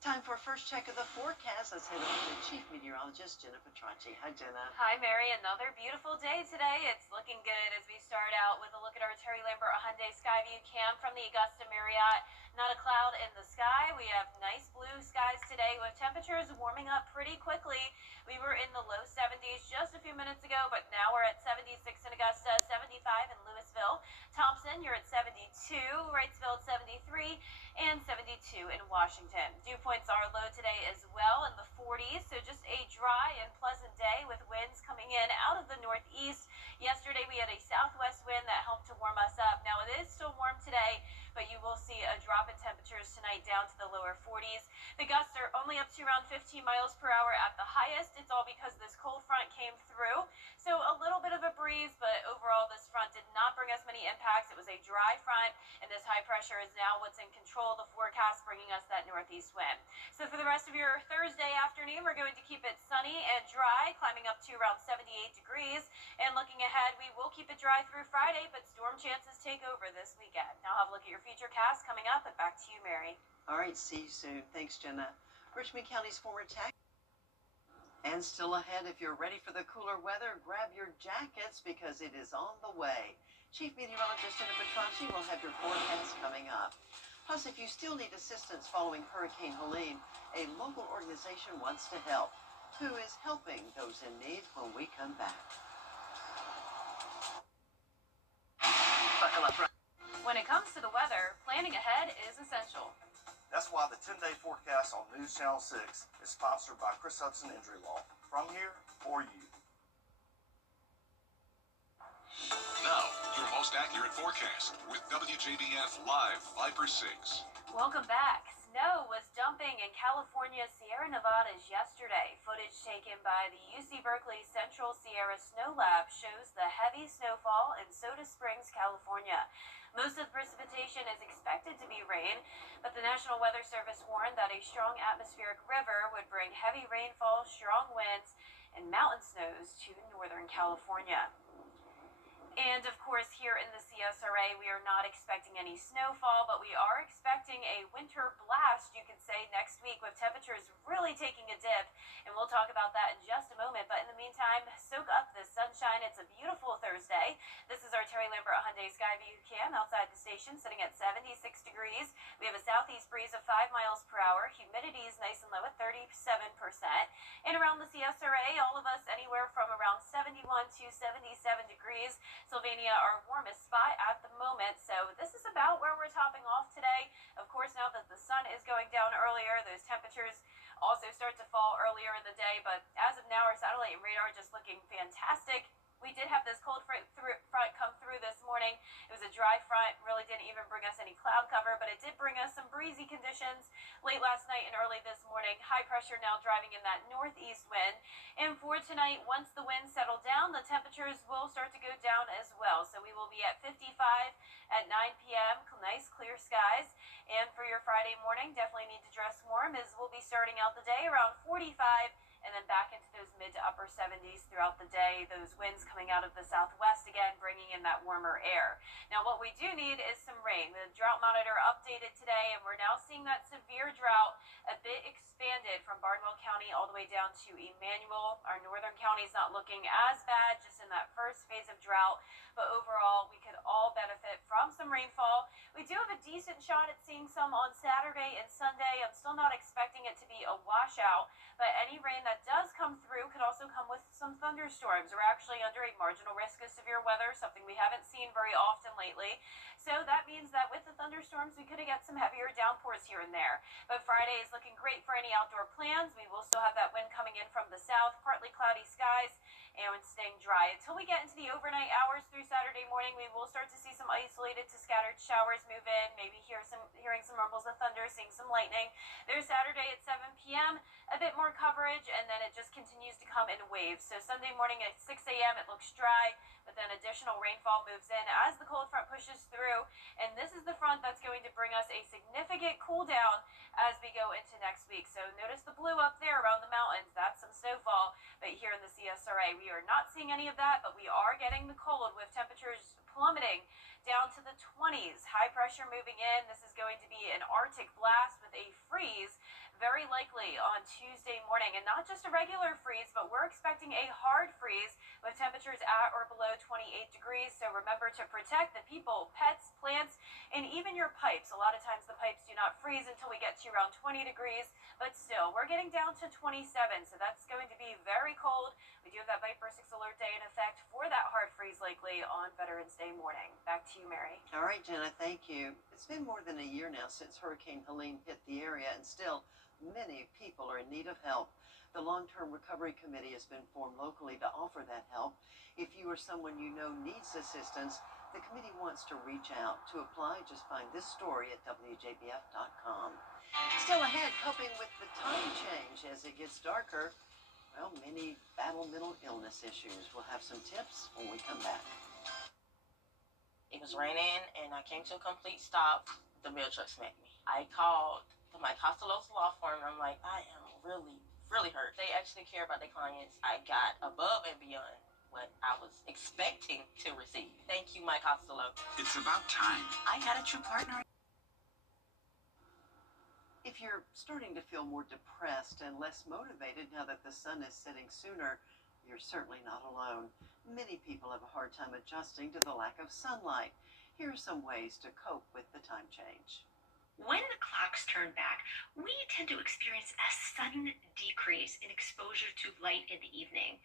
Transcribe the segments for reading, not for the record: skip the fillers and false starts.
Time for a first check of the forecast. Let's head over to Chief Meteorologist Jenna Petracci. Hi, Jenna. Hi, Mary. Another beautiful day today. It's looking good as we start out with a look at our Terry Lambert Hyundai Skyview Cam from the Augusta Marriott. Not a cloud in the sky. We have nice blue skies today with temperatures warming up pretty quickly. We were in the low 70s just a few minutes ago, but now we're at 76 in Augusta, 75 in Louisville. Thompson, you're at 72. Wrightsville at 73 and 72 in Washington. Dew points are low today as well in the 40s, so just a dry and pleasant day with winds coming in out of the northeast. Yesterday we had a southwest wind that helped to warm us up. Now it is still warm today, but you will see a drop in temperatures tonight down to the lower 40s. The gusts are only up to around 15 miles per hour at the highest. It's all because this cold front came through. So a little bit of a breeze, but overall this front did not bring us many impacts. It was a dry front, and this high pressure is now what's in control of the forecast, bringing us that northeast wind. So for the rest of your Thursday afternoon, we're going to keep it sunny and dry, climbing up to around 78 degrees. And looking ahead, we will keep it dry through Friday, but storm chances take over this weekend. Now have a look at your future cast coming up, and back to you, Mary. All right, see you soon. Thanks, Jenna. Richmond County's former tax. And still ahead, if you're ready for the cooler weather, grab your jackets because it is on the way. Chief Meteorologist Jenna Petracci will have your forecast coming up. Plus, if you still need assistance following Hurricane Helene, a local organization wants to help. Who is helping those in need when we come back? Buckle up. When it comes to the weather, planning ahead is essential. That's why the 10-day forecast on News Channel 6 is sponsored by Chris Hudson Injury Law. From here, for you. Now, your most accurate forecast with WJBF Live Viper 6. Welcome back. Snow was dumping in California's Sierra Nevadas yesterday. Footage taken by the UC Berkeley Central Sierra Snow Lab shows the heavy snowfall in Soda Springs, California. Most of the precipitation is expected to be rain, but the National Weather Service warned that a strong atmospheric river would bring heavy rainfall, strong winds, and mountain snows to northern California. And of course, here in the CSRA, we are not expecting any snowfall, but we are expecting a winter blast, you could say, next week with temperatures really taking a dip. And we'll talk about that in just a moment. But in the meantime, soak up the sunshine. It's a beautiful Thursday. This is our Terry Lambert Hyundai Skyview Cam outside the station, sitting at 76 degrees. We have a southeast breeze of 5 miles per hour. Humidity is nice and low at 37%. And around the CSRA, all of us anywhere from around 71 to 77 degrees. Sylvania, our warmest spot at the moment. So this is about where we're topping off today. Of course, now that the sun is going down earlier, those temperatures also start to fall earlier in the day. But as of now, our satellite and radar just looking fantastic. We did have this cold front come through this morning. It was a dry front, really didn't even bring us any cloud cover, but it did bring us some breezy conditions late last night and early this morning. High pressure now driving in that northeast wind. And for tonight, once the winds settle down, the temperatures will start to go down as well. So we will be at 55 at 9 p.m., nice clear skies. And for your Friday morning, definitely need to dress warm as we'll be starting out the day around 45 and then back into those mid to upper 70s throughout the day. Those winds coming out of the southwest again, bringing in that warmer air. Now, what we do need is some rain. The drought monitor updated today, and we're now seeing that severe drought a bit expanded from Barnwell County all the way down to Emmanuel. Our northern counties not looking as bad, just in that first phase of drought. But overall, we could all benefit from some rainfall. We do have a decent shot at seeing some on Saturday and Sunday. I'm still not expecting it to be a washout, but any rain that does come through could also come with some thunderstorms. We're actually under a marginal risk of severe weather, something we haven't seen very often lately. So that means that with the thunderstorms, we could get some heavier downpours here and there. But Friday is looking great for any outdoor plans. We will still have that wind coming in from the south, partly cloudy skies, and staying dry. Until we get into the overnight hours through Saturday morning, we will start to see some isolated to scattered showers move in, maybe hearing some rumbles of thunder, seeing some lightning. There's Saturday at 7 p.m., a bit more coverage, and then it just continues to come in waves. So Sunday morning at 6 a.m., it looks dry, but then additional rainfall moves in as the cold front pushes through. And this is the front that's going to bring us a significant cool down as we go into next week. So notice the blue up there around the mountains. That's some snowfall. But here in the CSRA, we are not seeing any of that, but we are getting the cold with temperatures plummeting down to the 20s. High pressure moving in. This is going to be an Arctic blast with a freeze. very likely on Tuesday morning, and not just a regular freeze, but we're expecting a hard freeze with temperatures at or below 28 degrees. So remember to protect the people, pets, plants, and even your pipes. A lot of times the pipes do not freeze until we get to around 20 degrees, but still, we're getting down to 27, so that's going to be very cold. We do have that Viper 6 alert day in effect for that hard freeze likely on Veterans Day morning. Back to you, Mary. All right, Jenna, thank you. It's been more than a year now since Hurricane Helene hit the area, and still many people are in need of help. The Long-Term Recovery Committee has been formed locally to offer that help. If you or someone you know needs assistance, the committee wants to reach out. To apply, just find this story at WJBF.com. Still ahead, coping with the time change as it gets darker. Well, many battle mental illness issues. We'll have some tips when we come back. It was raining, and I came to a complete stop. The mail truck smacked me. I called my Costello's law firm, and I'm like, I am really, really hurt. They actually care about their clients. I got above and beyond what I was expecting to receive. Thank you, Mike Costello. It's about time. I had a true partner. If you're starting to feel more depressed and less motivated now that the sun is setting sooner, you're certainly not alone. Many people have a hard time adjusting to the lack of sunlight. Here are some ways to cope with the time change. When the clocks turn back, we tend to experience a sudden decrease in exposure to light in the evening.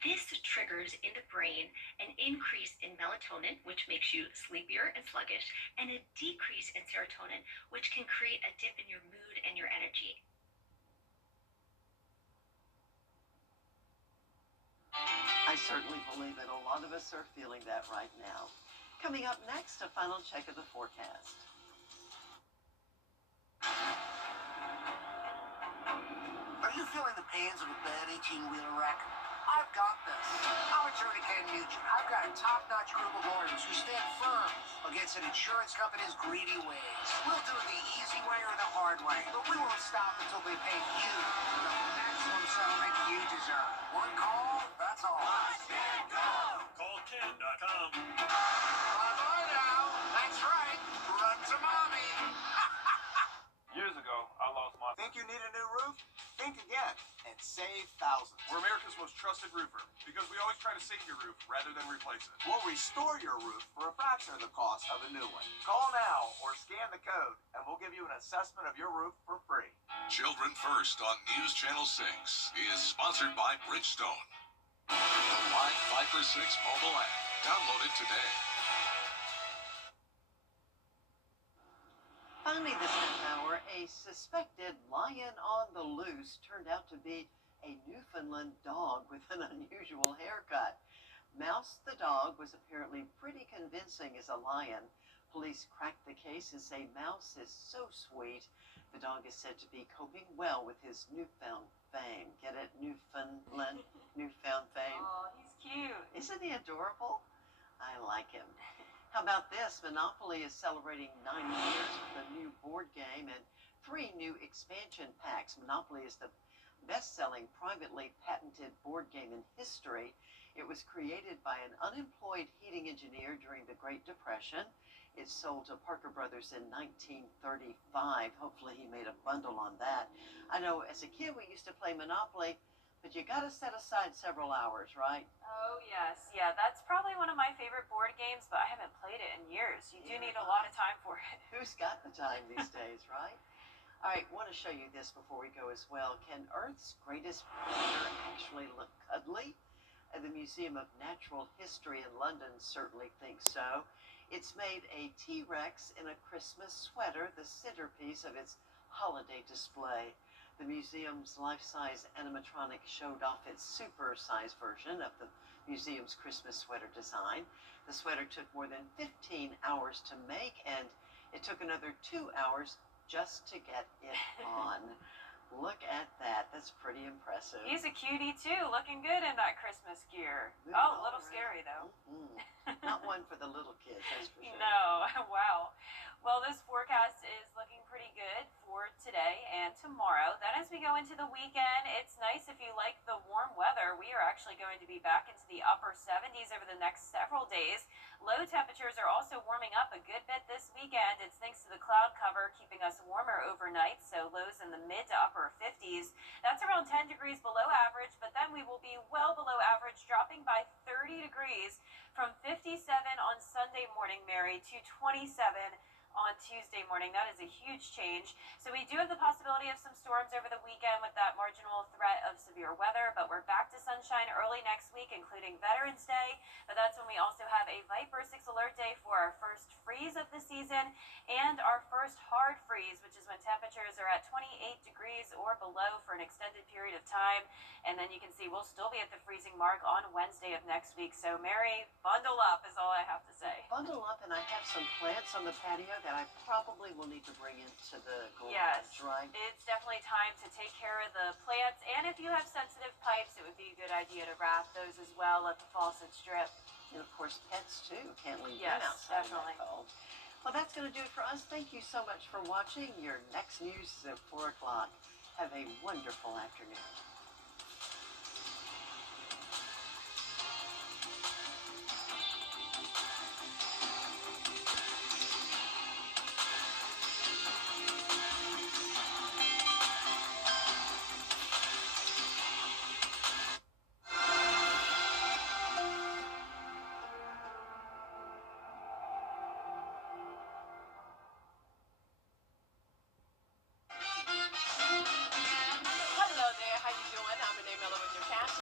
This triggers in the brain an increase in melatonin, which makes you sleepier and sluggish, and a decrease in serotonin, which can create a dip in your mood and your energy. I certainly believe it. A lot of us are feeling that right now. Coming up next, a final check of the forecast. Are you feeling the pains of a bad 18-wheeler wreck? I've got this. I'm attorney Ken Nugent. I've got a top-notch group of lawyers who stand firm against an insurance company's greedy ways. We'll do it the easy way or the hard way, but we won't stop until they pay you the maximum settlement you deserve. One call, that's all. CallKen.com. Bye-bye now. That's right. Run to mommy. Years ago, I lost my... Think you need a new roof? Think again and save thousands. We're America's most trusted roofer because we always try to save your roof rather than replace it. We'll restore your roof for a fraction of the cost of a new one. Call now or scan the code and we'll give you an assessment of your roof for free. Children First on News Channel 6 is sponsored by Bridgestone. The live Viper 6 mobile app. Download it today. Finally this half hour, a suspected lion on the loose turned out to be a Newfoundland dog with an unusual haircut. Mouse the dog was apparently pretty convincing as a lion. Police cracked the case and say Mouse is so sweet. The dog is said to be coping well with his newfound fame. Get it? Newfoundland, newfound fame. Oh, he's cute. Isn't he adorable? I like him. How about this? Monopoly is celebrating 90 years with a new board game and 3 new expansion packs. Monopoly is the best-selling privately patented board game in history. It was created by an unemployed heating engineer during the Great Depression. It sold to Parker Brothers in 1935. Hopefully he made a bundle on that. I know as a kid we used to play Monopoly, but you got to set aside several hours, right? Oh, yes. Yeah, that's probably one of my favorite board games, but I haven't played it in years. You do need a lot of time for it. Who's got the time these days, right? All right, want to show you this before we go as well. Can Earth's greatest predator actually look cuddly? The Museum of Natural History in London certainly thinks so. It's made a T-Rex in a Christmas sweater, the centerpiece of its holiday display. The museum's life-size animatronic showed off its super-size version of the museum's Christmas sweater design. The sweater took more than 15 hours to make, and it took another 2 hours just to get it on. Look at that. That's pretty impressive. He's a cutie, too, looking good in that Christmas gear. Moving Oh, a on little around. scary, though. Not one for the little kids, that's for sure. No, wow. Well, this forecast is looking pretty good for today and tomorrow. Then, as we go into the weekend, it's nice if you like the warm weather. We are actually going to be back into the upper 70s over the next several days. Low temperatures are also warming up a good bit this weekend. It's thanks to the cloud cover keeping us warmer overnight, so lows in the mid to upper 50s. That's around 10 degrees below average, but then we will be well below average, dropping by 30 degrees from 57 on Sunday morning, Mary, to 27 on Tuesday morning. That is a huge change. So we do have the possibility of some storms over the weekend with that marginal threat of severe weather, but we're back to sunshine early next week, including Veterans Day. But that's when we also have a Viper 6 alert day for our first freeze of the season and our first hard freeze, which is when temperatures are at 28 degrees or below for an extended period of time. And then you can see we'll still be at the freezing mark on Wednesday of next week. So Mary, bundle up is all I have to say. Bundle up, and I have some plants on the patio that I probably will need to bring into the garage, Yes, right? it's definitely time to take care of the plants. And if you have sensitive pipes, it would be a good idea to wrap those as well. Let the faucets drip. And of course, pets too. Can't leave Yes, them outside definitely. in that cold. Well, that's going to do it for us. Thank you so much for watching. Your next news is at 4 o'clock. Have a wonderful afternoon.